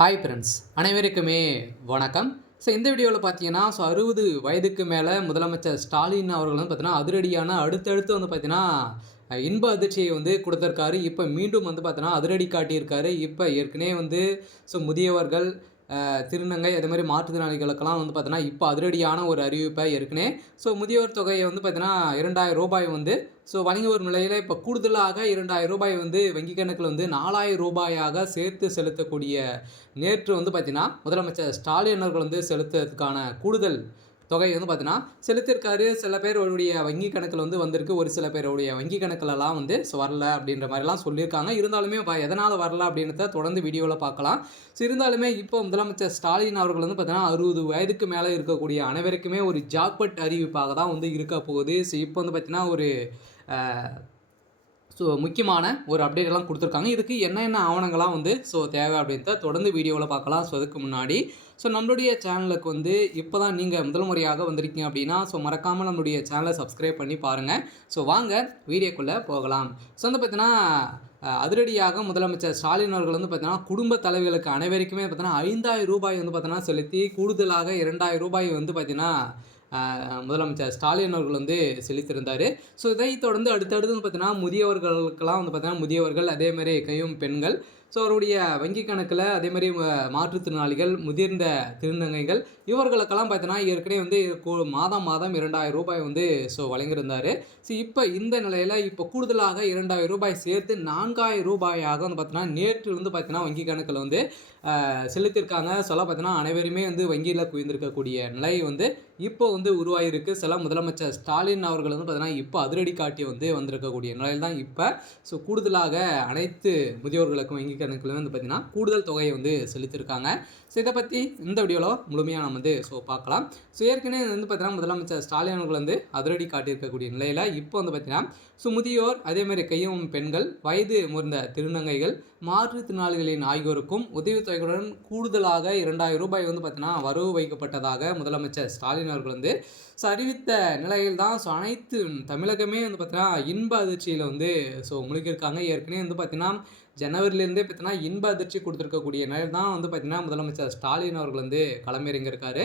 Hi friends, அனைவருக்குமே வணக்கம். இந்த வீடியோவில் பார்த்தீங்கன்னா 60 வயதுக்கு மேலே முதலமைச்சர் ஸ்டாலின் அவர்கள் வந்து பார்த்தீங்கன்னா அதிரடியான அடுத்தடுத்து வந்து பார்த்தீங்கன்னா இன்ப அதிர்ச்சியை வந்து கொடுத்துருக்காரு. இப்போ மீண்டும் வந்து பார்த்தீங்கன்னா அதிரடி காட்டியிருக்காரு. இப்போ ஏற்கனவே வந்து முதியவர்கள், திருநங்கை அதே மாதிரி மாற்றுத்திறனாளிகளுக்கெல்லாம் வந்து பார்த்தீங்கன்னா இப்போ அதிரடியான ஒரு அறிவிப்பை ஏற்கனவே முதியோர் தொகையை வந்து பார்த்தீங்கன்னா ரூ. 2000 வந்து வழங்கி வரும் நிலையில் இப்போ கூடுதலாக ரூ. 2000 வந்து வங்கி கணக்கில் வந்து ரூ. 4000 சேர்த்து செலுத்தக்கூடிய நேற்று வந்து பார்த்தீங்கன்னா முதலமைச்சர் ஸ்டாலின் அவர்கள் வந்து செலுத்துறதுக்கான கூடுதல் தொகை வந்து பார்த்தீங்கன்னா செலுத்தியிருக்காரு. சில பேருடைய வங்கி கணக்கில் வந்து வந்திருக்கு, ஒரு சில பேருடைய வங்கி கணக்கிலலாம் வந்து வரல அப்படின்ற மாதிரிலாம் சொல்லியிருக்காங்க. இருந்தாலுமே எதனால் வரல அப்படின்றத தொடர்ந்து வீடியோவில் பார்க்கலாம். இருந்தாலுமே இப்போ முதலமைச்சர் ஸ்டாலின் அவர்கள் வந்து பார்த்தீங்கன்னா 60 வயதுக்கு மேலே இருக்கக்கூடிய அனைவருக்குமே ஒரு ஜாக்பட் அறிவிப்பாக தான் வந்து இருக்க போகுது. இப்போ வந்து பார்த்தீங்கன்னா ஒரு முக்கியமான ஒரு அப்டேட் எல்லாம் கொடுத்துருக்காங்க. இதுக்கு என்னென்ன ஆவணங்கள்லாம் வந்து தேவை அப்படின்றத தொடர்ந்து வீடியோவில் பார்க்கலாம். அதுக்கு முன்னாடி நம்மளுடைய சேனலுக்கு வந்து இப்போ தான் நீங்கள் முதல் முறையாக வந்திருக்கீங்க அப்படின்னா மறக்காமல் நம்மளுடைய சேனலை சப்ஸ்கிரைப் பண்ணி பாருங்கள். வாங்க வீடியோக்குள்ளே போகலாம். வந்து பார்த்தீங்கன்னா அதிரடியாக முதலமைச்சர் ஸ்டாலின் அவர்கள் வந்து பார்த்தீங்கன்னா குடும்ப தலைவர்களுக்கு அனைவருக்குமே பார்த்தீங்கன்னா ரூ. 5000 வந்து பார்த்தீங்கன்னா செலுத்தி கூடுதலாக ரூ. 2000 வந்து பார்த்தீங்கன்னா முதலமைச்சர் ஸ்டாலின் அவர்கள் வந்து செலுத்தியிருந்தார். இதை தொடர்ந்து அடுத்தடுத்து வந்து பார்த்தீங்கன்னா முதியவர்களுக்கெல்லாம் வந்து பார்த்தீங்கன்னா முதியவர்கள் அதேமாதிரி கையும் பெண்கள் அவருடைய வங்கி கணக்கில் அதேமாதிரி மாற்றுத்திறனாளிகள், முதிர்ந்த திருநங்கைகள் இவர்களுக்கெல்லாம் பார்த்தீங்கன்னா ஏற்கனவே வந்து மாதம் ரூ. 2000 வந்து வழங்கியிருந்தார். இப்போ இந்த நிலையில் இப்போ கூடுதலாக ரூ. 2000 சேர்த்து ரூ. 4000 வந்து பார்த்தீங்கன்னா நேற்று வந்து பார்த்தீங்கன்னா வங்கி கணக்கில் வந்து செலுத்தியிருக்காங்க. பார்த்தீங்கன்னா அனைவருமே வந்து வங்கியில் குவிந்திருக்கக்கூடிய நிலை வந்து இப்போ வந்து உருவாகிருக்கு. முதலமைச்சர் ஸ்டாலின் அவர்கள் வந்து பார்த்தீங்கன்னா இப்போ அதிரடி காட்டி வந்து வந்திருக்கக்கூடிய நிலையில் தான் இப்போ கூடுதலாக அனைத்து முதியோர்களுக்கும் வங்கி கணக்கில் வந்து பார்த்தீங்கன்னா கூடுதல் தொகையை வந்து செலுத்தியிருக்காங்க. இதை பற்றி இந்த வீடியோவில் முழுமையாக நம்ம வந்து பார்க்கலாம். ஏற்கனவே வந்து பார்த்தீங்கன்னா முதலமைச்சர் ஸ்டாலின் அவர்கள் வந்து அதிரடி காட்டியிருக்கக்கூடிய நிலையில் இப்போ வந்து பார்த்தீங்கன்னா முதியோர் அதேமாதிரி கையும் பெண்கள், வயது முதிர்ந்த திருநங்கைகள், மாற்றுத்திறனாளிகளின் ஆகியோருக்கும் உதவித்தொகையுடன் கூடுதலாக ரூ. 2000 வந்து பார்த்தீங்கன்னா வரவு வைக்கப்பட்டதாக முதலமைச்சர் ஸ்டாலின் அவர்கள் வந்து அறிவித்த நிலையில் தான் அனைத்து தமிழகமே வந்து பார்த்தீங்கன்னா இன்ப அதிர்ச்சியில் வந்து முழுகியிருக்காங்க. ஏற்கனவே வந்து பார்த்தீங்கன்னா ஜனவரியிலேருந்தே பார்த்தீங்கன்னா இன்ப அதிர்ச்சி கொடுத்துருக்கக்கூடிய நிலையில் தான் வந்து பார்த்தீங்கன்னா முதலமைச்சர் ஸ்டாலின் அவர்கள் வந்து களமிறங்கியிருக்காரு.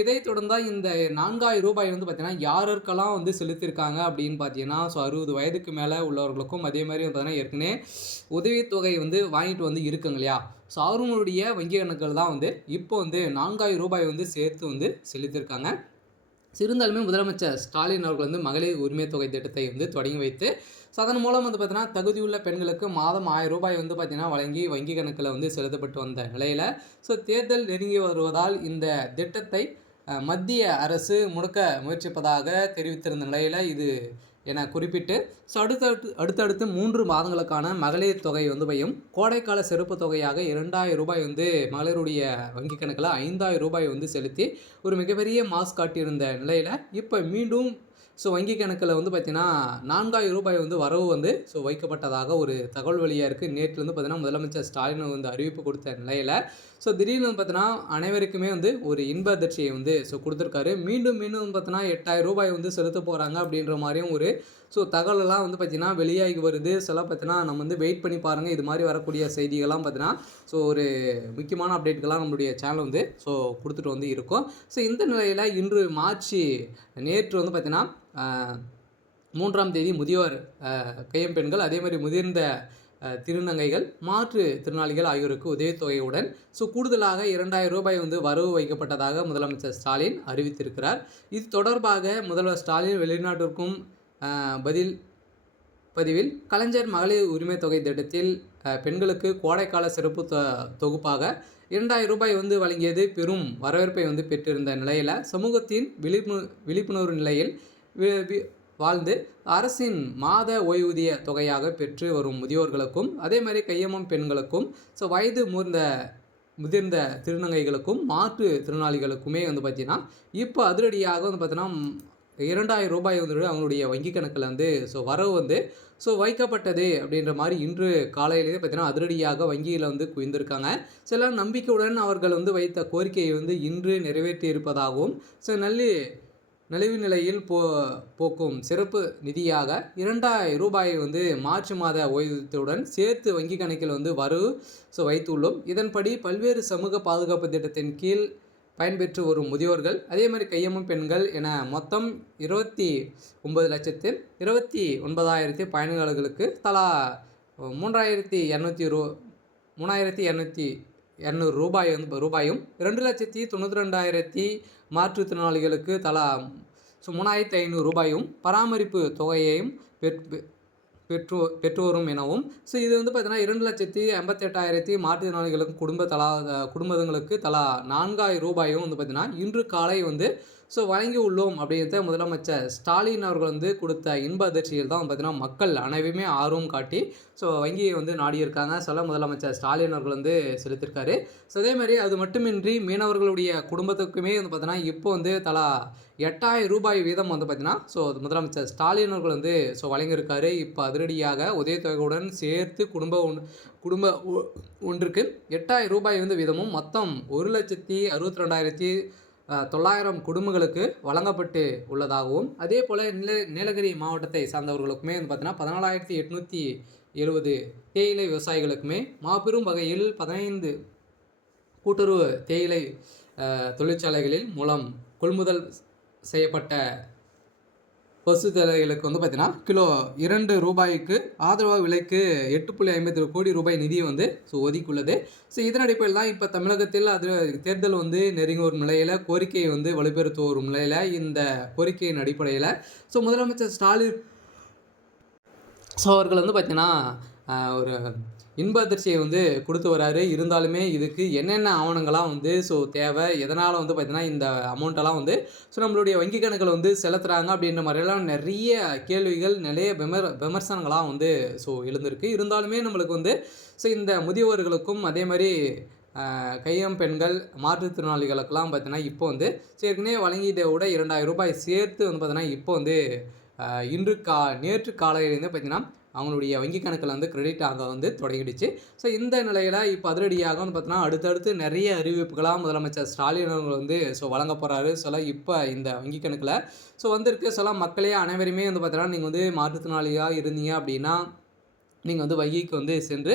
இதை தொடர்ந்து தான் இந்த ரூ. 4000 வந்து பார்த்தீங்கன்னா யாருக்கெல்லாம் வந்து செலுத்தியிருக்காங்க அப்படின்னு பார்த்தீங்கன்னா 60 வயதுக்கு மேலே உள்ளவர்களுக்கும் அதே மாதிரி பார்த்தீங்கன்னா ஏற்கனவே உதவித்தொகை வந்து வாங்கிட்டு வந்து இருக்குங்க இல்லையா, அவர்களுடைய வங்கி கணக்குகள் தான் வந்து இப்போ வந்து ரூ. 4000 வந்து சேர்த்து வந்து செலுத்தியிருக்காங்க. இருந்தாலுமே முதலமைச்சர் ஸ்டாலின் அவர்கள் வந்து மகளிர் உரிமை தொகை திட்டத்தை வந்து தொடங்கி வைத்து அதன் மூலம் வந்து பார்த்தீங்கன்னா தகுதியுள்ள பெண்களுக்கு மாதம் ரூ. 1000 வந்து பார்த்தீங்கன்னா வழங்கி வங்கி கணக்கில் வந்து செலுத்தப்பட்டு வந்த நிலையில் தேர்தல் நெருங்கி வருவதால் இந்த திட்டத்தை மத்திய அரசு முடக்க முயற்சிப்பதாக தெரிவித்திருந்த நிலையில் இது என குறிப்பிட்டு அடுத்தடுத்து 3 மாதங்களுக்கான மகளிர் தொகை வந்து பையும் கோடைக்கால சிறப்பு தொகையாக ரூ. 2000 வந்து மகளிருடைய வங்கி கணக்கில் ரூ. 5000 வந்து செலுத்தி ஒரு மிகப்பெரிய மாஸ் காட்டியிருந்த நிலையில் இப்போ மீண்டும் வங்கி கணக்கில் வந்து பார்த்திங்கன்னா ரூ. 4000 வந்து வரவு வந்து வைக்கப்பட்டதாக ஒரு தகவல் வழியாக இருக்குது. நேற்று வந்து பார்த்திங்கன்னா முதலமைச்சர் ஸ்டாலின் வந்து அறிவிப்பு கொடுத்த நிலையில் திடீர்னு வந்து பார்த்தீங்கன்னா அனைவருக்குமே வந்து ஒரு இன்ப அதிர்ச்சியை வந்து கொடுத்துருக்காரு. மீண்டும் வந்து பார்த்தீங்கன்னா ரூ. 8000 வந்து செலுத்த போகிறாங்க அப்படின்ற மாதிரியும் ஒரு தகவலெல்லாம் வந்து பார்த்திங்கன்னா வெளியாகி வருது. பார்த்தீங்கன்னா நம்ம வந்து வெயிட் பண்ணி பாருங்கள். இது மாதிரி வரக்கூடிய செய்திகள்லாம் பார்த்தீங்கன்னா ஒரு முக்கியமான அப்டேட்டுகள்லாம் நம்மளுடைய சேனல் வந்து கொடுத்துட்டு வந்து இருக்கும். இந்த நிலையில் இன்று நேற்று வந்து பார்த்திங்கன்னா 3ஆம் தேதி முதியோர் கையம்பெண்கள் அதே மாதிரி முதிர்ந்த திருநங்கைகள், மாற்றுத்திறனாளிகள் ஆகியோருக்கு உதவித்தொகையுடன் கூடுதலாக ரூ. 2000 வந்து வரவு வைக்கப்பட்டதாக முதலமைச்சர் ஸ்டாலின் அறிவித்திருக்கிறார். இது தொடர்பாக முதல்வர் ஸ்டாலின் வெளிநாட்டிற்கும் பதிவில் கலைஞர் மகளிர் உரிமை தொகை திட்டத்தில் பெண்களுக்கு கோடைக்கால சிறப்பு தொகுப்பாக ரூ. 2000 வந்து வழங்கியது பெரும் வரவேற்பை வந்து பெற்றிருந்த நிலையில் சமூகத்தின் விழிப்புணர்வு நிலையில் வாழ்ந்து அரசின் மாத ஓய்வூதிய தொகையாக பெற்று வரும் முதியோர்களுக்கும் அதே மாதிரி கையம்மம் பெண்களுக்கும் வயது முதிர்ந்த திருநங்கைகளுக்கும் மாற்றுத்திறனாளிகளுக்குமே வந்து பார்த்திங்கன்னா இப்போ அதிரடியாக வந்து பார்த்தீங்கன்னா ரூ. 2000 வந்து அவங்களுடைய வங்கி கணக்கில் வந்து வரவு வந்து வைக்கப்பட்டது அப்படின்ற மாதிரி இன்று காலையிலேயே பார்த்தீங்கன்னா அதிரடியாக வங்கியில் வந்து குவிந்திருக்காங்க. சில நம்பிக்கையுடன் அவர்கள் வந்து வைத்த கோரிக்கையை வந்து இன்று நிறைவேற்றி இருப்பதாகவும் நலிவு நிலையில் போக்கும் சிறப்பு நிதியாக 2000 ரூபாயை வந்து மார்ச் மாத ஓய்வூதியத்துடன் சேர்த்து வங்கி கணக்கில் வந்து வைத்துள்ளோம். இதன்படி பல்வேறு சமூக பாதுகாப்பு திட்டத்தின் கீழ் பயன்பெற்று வரும் முதியோர்கள், அதே மாதிரி கையமும் பெண்கள் என மொத்தம் 29,29,000 பயனாளிகளுக்கு தலா 3,200 ரூபாயும் 2,92,200 மாற்றுத்திறனாளிகளுக்கு தலா 3,500 ரூபாயும் பராமரிப்பு தொகையையும் பெற்றோரும் எனவும் இது வந்து பார்த்தீங்கன்னா 2,58,000 மாற்றுத்திறனாளிகளுக்கு குடும்பங்களுக்கு தலா 4,000 ரூபாயும் வந்து பார்த்தீங்கன்னா இன்று காலை வந்து வழங்கி உள்ளோம் அப்படின்றத முதலமைச்சர் ஸ்டாலின் அவர்கள் வந்து கொடுத்த இன்ப அதிர்ச்சியில் தான் பார்த்தீங்கன்னா மக்கள் அனைவருமே ஆர்வம் காட்டி வங்கியை வந்து நாடியிருக்காங்க. முதலமைச்சர் ஸ்டாலின் அவர்கள் வந்து செலுத்திருக்காரு. அதே மாதிரி அது மட்டுமின்றி மீனவர்களுடைய குடும்பத்துக்குமே வந்து பார்த்தீங்கன்னா இப்போ வந்து தலா 8,000 ரூபாய் வீதம் வந்து பார்த்தீங்கன்னா முதலமைச்சர் ஸ்டாலின் அவர்கள் வந்து வழங்கியிருக்காரு. இப்போ அதிரடியாக உதவித்தொகையுடன் சேர்த்து குடும்ப ஒன்றுக்கு 8,000 ரூபாய் வந்து வீதமும் மொத்தம் 1,62,900 குடும்பங்களுக்கு வழங்கப்பட்டு உள்ளதாகவும், அதே போல் நீலகிரி மாவட்டத்தை சார்ந்தவர்களுக்குமே வந்து பார்த்தீங்கன்னா 14,870 தேயிலை விவசாயிகளுக்குமே மாபெரும் வகையில் 15 கூட்டுறவு தேயிலை தொழிற்சாலைகளில் மூலம் கொள்முதல் செய்யப்பட்ட பசு தேயிலைகளுக்கு வந்து பார்த்தீங்கன்னா கிலோ 2 ரூபாய்க்கு ஆதரவு விலைக்கு 8.57 கோடி ரூபாய் நிதியை வந்து ஒதுக்கியுள்ளது. இதன் அடிப்படையில் தான் இப்போ தமிழகத்தில் தேர்தல் வந்து நெருங்கி வரும் நிலையில் கோரிக்கையை வந்து வலுப்பெறுத்து வரும் நிலையில் இந்த கோரிக்கையின் அடிப்படையில் முதலமைச்சர் ஸ்டாலின் அவர்கள் வந்து பார்த்தீங்கன்னா ஒரு இன்ப அதிர்ச்சியை வந்து கொடுத்து வராரு. இருந்தாலுமே இதுக்கு என்னென்ன ஆவணங்கள்லாம் வந்து தேவை, எதனால் வந்து பார்த்தீங்கன்னா இந்த அமௌண்ட்டெல்லாம் வந்து நம்மளுடைய வங்கி கணக்கில் வந்து செலுத்துகிறாங்க அப்படின்ற மாதிரியெல்லாம் நிறைய கேள்விகள், நிறைய விமர்சனங்களாக வந்து எழுந்திருக்கு. இருந்தாலுமே நம்மளுக்கு வந்து இந்த முதியவர்களுக்கும் அதே மாதிரி கையம் பெண்கள் மாற்றுத்திறனாளிகளுக்கெல்லாம் பார்த்தீங்கன்னா இப்போ வந்து ஏற்கனவே வழங்கியதை விட 2,000 ரூபாய் சேர்த்து வந்து பார்த்தீங்கன்னா இப்போ வந்து நேற்று காலையிலேருந்து பார்த்தீங்கன்னா அவங்களுடைய வங்கி கணக்கில் வந்து கிரெடிட் ஆக வந்து தொடங்கிடுச்சு. இந்த நிலையில் இப்போ அதிரடியாக வந்து பார்த்தீங்கன்னா அடுத்தடுத்து நிறைய அறிவிப்புகளாக முதலமைச்சர் ஸ்டாலின் அவர்கள் வந்து வழங்க போகிறாரு. இப்போ இந்த வங்கி கணக்கில் வந்திருக்கு மக்களே அனைவருமே வந்து பார்த்தீங்கன்னா நீங்கள் வந்து மாற்றுத்திறனாளியாக இருந்தீங்க அப்படின்னா நீங்கள் வந்து வங்கிக்கு வந்து சென்று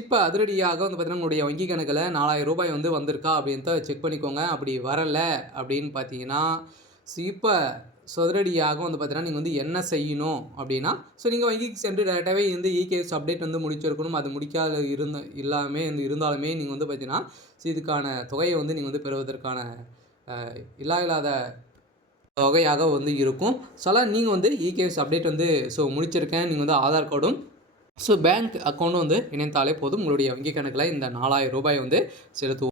இப்போ அதிரடியாக வந்து பார்த்தீங்கன்னா உங்களுடைய வங்கி கணக்கில் 4,000 ரூபாய் வந்து வந்திருக்கா அப்படின்ட்டு செக் பண்ணிக்கோங்க. அப்படி வரலை அப்படின்னு பார்த்தீங்கன்னா இப்போ அதிரடியாக வந்து பார்த்தீங்கன்னா நீங்கள் வந்து என்ன செய்யணும் அப்படின்னா நீங்கள் வங்கிக்கு சென்று டேரெக்டாகவே வந்து இகேஎஸ் அப்டேட் வந்து முடிச்சிருக்கணும். அது முடிக்காத இருந்தாலுமே நீங்கள் வந்து பார்த்தீங்கன்னா இதுக்கான தொகையை வந்து நீங்கள் வந்து பெறுவதற்கான இல்லாத தொகையாக வந்து இருக்கும். நீங்கள் வந்து இகேஎஸ் அப்டேட் வந்து முடிச்சிருக்கேன், நீங்கள் வந்து ஆதார் கார்டும் பேங்க் அக்கௌண்ட்டும் வந்து இணைத்தாலே போதும். உங்களுடைய வங்கி கணக்கில் இந்த 4,000 ரூபாய் வந்து செலுத்துவோம்.